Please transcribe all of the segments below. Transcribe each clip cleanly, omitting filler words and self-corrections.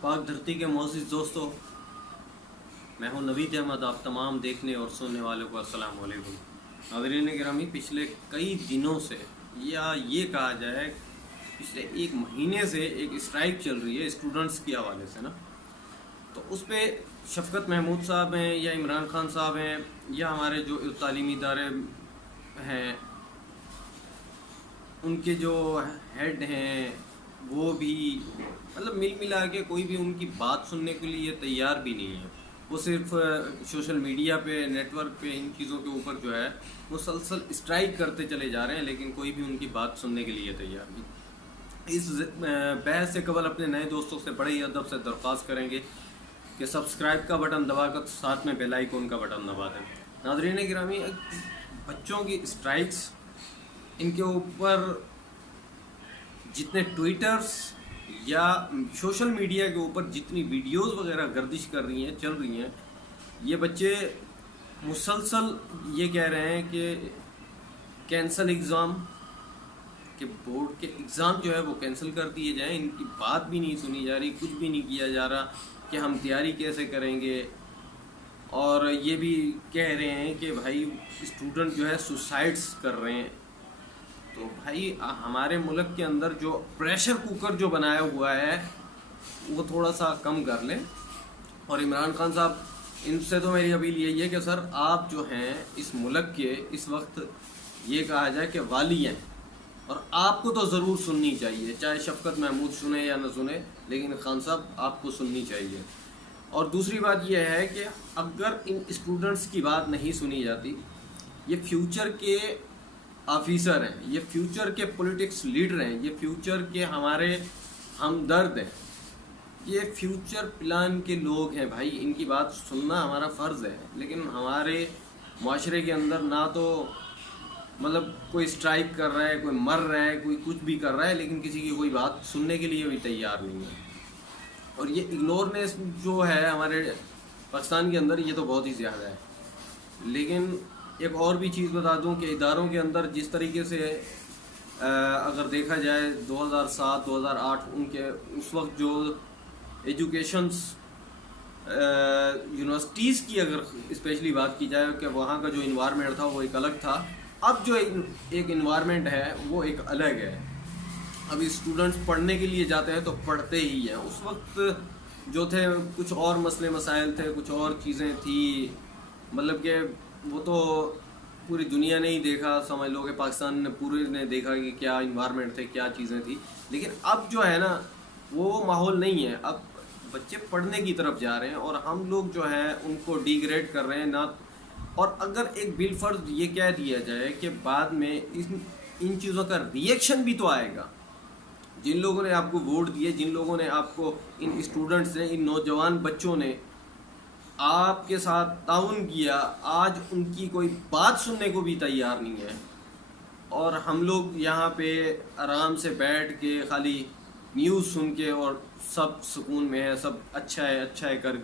پاک دھرتی کے معزز دوستو، میں ہوں نوید احمد. آپ تمام دیکھنے اور سننے والوں کو السلام علیکم. ناظرین گرامی، پچھلے کئی دنوں سے یا یہ کہا جائے پچھلے ایک مہینے سے ایک اسٹرائک چل رہی ہے اسٹوڈنٹس کے حوالے سے نا. تو اس پہ شفقت محمود صاحب ہیں یا عمران خان صاحب ہیں یا ہمارے جو تعلیمی ادارے ہیں ان کے جو ہیڈ ہیں وہ بھی مطلب مل ملا کے کوئی بھی ان کی بات سننے کے لیے تیار بھی نہیں ہے. وہ صرف سوشل میڈیا پہ، نیٹ ورک پہ ان چیزوں کے اوپر جو ہے مسلسل اسٹرائک کرتے چلے جا رہے ہیں، لیکن کوئی بھی ان کی بات سننے کے لیے تیار نہیں. اس بحث سے قبل اپنے نئے دوستوں سے بڑے ہی ادب سے درخواست کریں گے کہ سبسکرائب کا بٹن دبا کر ساتھ میں بیل آئیکن کا بٹن دبا دیں. ناظرین گرامی، بچوں کی اسٹرائکس، ان کے اوپر جتنے ٹویٹرز یا سوشل میڈیا کے اوپر جتنی ویڈیوز وغیرہ گردش کر رہی ہیں، چل رہی ہیں، یہ بچے مسلسل یہ کہہ رہے ہیں کہ کینسل ایگزام، کہ بورڈ کے ایگزام جو ہے وہ کینسل کر دیے جائیں. ان کی بات بھی نہیں سنی جا رہی، کچھ بھی نہیں کیا جا رہا کہ ہم تیاری کیسے کریں گے. اور یہ بھی کہہ رہے ہیں کہ بھائی اسٹوڈنٹ جو ہے سوسائڈس کر رہے ہیں. تو بھائی ہمارے ملک کے اندر جو پریشر کوکر جو بنایا ہوا ہے وہ تھوڑا سا کم کر لیں. اور عمران خان صاحب، ان سے تو میری اپیل یہی ہے کہ سر آپ جو ہیں اس ملک کے اس وقت یہ کہا جائے کہ والی ہیں، اور آپ کو تو ضرور سننی چاہیے، چاہے شفقت محمود سنے یا نہ سنے، لیکن خان صاحب آپ کو سننی چاہیے. اور دوسری بات یہ ہے کہ اگر ان اسٹوڈنٹس کی بات نہیں سنی جاتی، یہ فیوچر کے آفیسر ہیں، یہ فیوچر کے پولیٹکس لیڈر ہیں، یہ فیوچر کے ہمارے ہمدرد ہیں، یہ فیوچر پلان کے لوگ ہیں. بھائی ان کی بات سننا ہمارا فرض ہے. لیکن ہمارے معاشرے کے اندر نہ تو مطلب کوئی اسٹرائک کر رہا ہے، کوئی مر رہا ہے، کوئی کچھ بھی کر رہا ہے، لیکن کسی کی کوئی بات سننے کے لیے بھی تیار نہیں ہے. اور یہ اگنورنیس جو ہے ہمارے پاکستان کے اندر، یہ تو بہت ہی زیادہ ہے. لیکن ایک اور بھی چیز بتا دوں کہ اداروں کے اندر جس طریقے سے اگر دیکھا جائے 2007 2008 ان کے اس وقت جو ایجوکیشنس یونیورسٹیز کی اگر اسپیشلی بات کی جائے کہ وہاں کا جو انوائرمنٹ تھا وہ ایک الگ تھا. اب جو ایک انوائرمنٹ ہے وہ ایک الگ ہے. ابھی اسٹوڈنٹس پڑھنے کے لیے جاتے ہیں تو پڑھتے ہی ہیں. اس وقت جو تھے کچھ اور مسئلے مسائل تھے، کچھ اور چیزیں تھیں، مطلب کہ وہ تو پوری دنیا نے ہی دیکھا، سمجھ لو کہ پاکستان نے پورے نے دیکھا کہ کیا انوائرمنٹ تھے، کیا چیزیں تھیں. لیکن اب جو ہے نا وہ ماحول نہیں ہے. اب بچے پڑھنے کی طرف جا رہے ہیں اور ہم لوگ جو ہیں ان کو ڈی گریڈ کر رہے ہیں نہ. اور اگر ایک بالفرض یہ کہہ دیا جائے کہ بعد میں ان چیزوں کا ریئیکشن بھی تو آئے گا. جن لوگوں نے آپ کو ووٹ دیے، جن لوگوں نے آپ کو، ان اسٹوڈنٹس نے، ان نوجوان بچوں نے آپ کے ساتھ تعاون کیا، آج ان کی کوئی بات سننے کو بھی تیار نہیں ہے. اور ہم لوگ یہاں پہ آرام سے بیٹھ کے خالی نیوز سن کے اور سب سکون میں ہے، سب اچھا ہے کر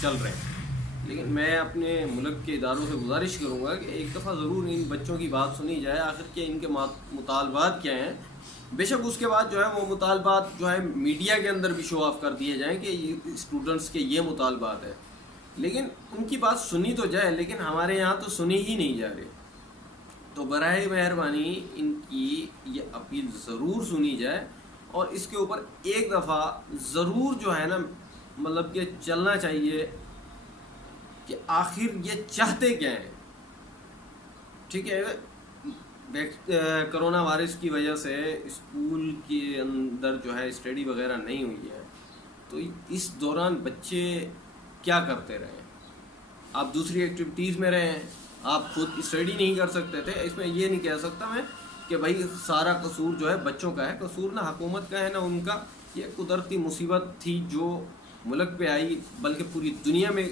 چل رہے ہیں. لیکن میں اپنے ملک کے اداروں سے گزارش کروں گا کہ ایک دفعہ ضرور ان بچوں کی بات سنی جائے، آخر کہ ان کے مطالبات کیا ہیں. بے شک اس کے بعد جو ہے وہ مطالبات جو ہے میڈیا کے اندر بھی شو آف کر دیے جائیں کہ اسٹوڈنٹس کے یہ مطالبات ہیں، لیکن ان کی بات سنی تو جائے. لیکن ہمارے یہاں تو سنی ہی نہیں جا رہی. تو برائے مہربانی ان کی یہ اپیل ضرور سنی جائے، اور اس کے اوپر ایک دفعہ ضرور جو ہے نا مطلب کہ چلنا چاہیے کہ آخر یہ چاہتے کیا ہیں. ٹھیک ہے، کرونا وائرس کی وجہ سے اسکول کے اندر جو ہے اسٹڈی وغیرہ نہیں ہوئی ہے، تو اس دوران بچے کیا کرتے رہے؟ آپ دوسری ایکٹیویٹیز میں رہے ہیں، آپ خود اسٹڈی نہیں کر سکتے تھے. اس میں یہ نہیں کہہ سکتا میں کہ بھائی سارا قصور جو ہے بچوں کا ہے. قصور نہ حکومت کا ہے نہ ان کا. یہ قدرتی مصیبت تھی جو ملک پہ آئی، بلکہ پوری دنیا میں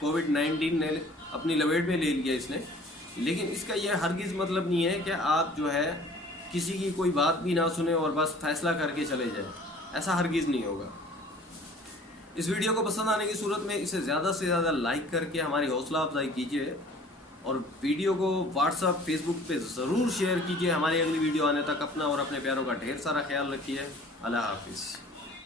کووڈ-19 نے اپنی لپیٹ میں لے لیا اس نے. لیکن اس کا یہ ہرگز مطلب نہیں ہے کہ آپ جو ہے کسی کی کوئی بات بھی نہ سنیں اور بس فیصلہ کر کے چلے جائیں. ایسا ہرگز نہیں ہوگا. اس ویڈیو کو پسند آنے کی صورت میں اسے زیادہ سے زیادہ لائک کر کے ہماری حوصلہ افزائی کیجیے، اور ویڈیو کو واٹس ایپ، فیس بک پہ ضرور شیئر کیجیے. ہماری اگلی ویڈیو آنے تک اپنا اور اپنے پیاروں کا ڈھیر سارا خیال رکھیے. اللہ حافظ.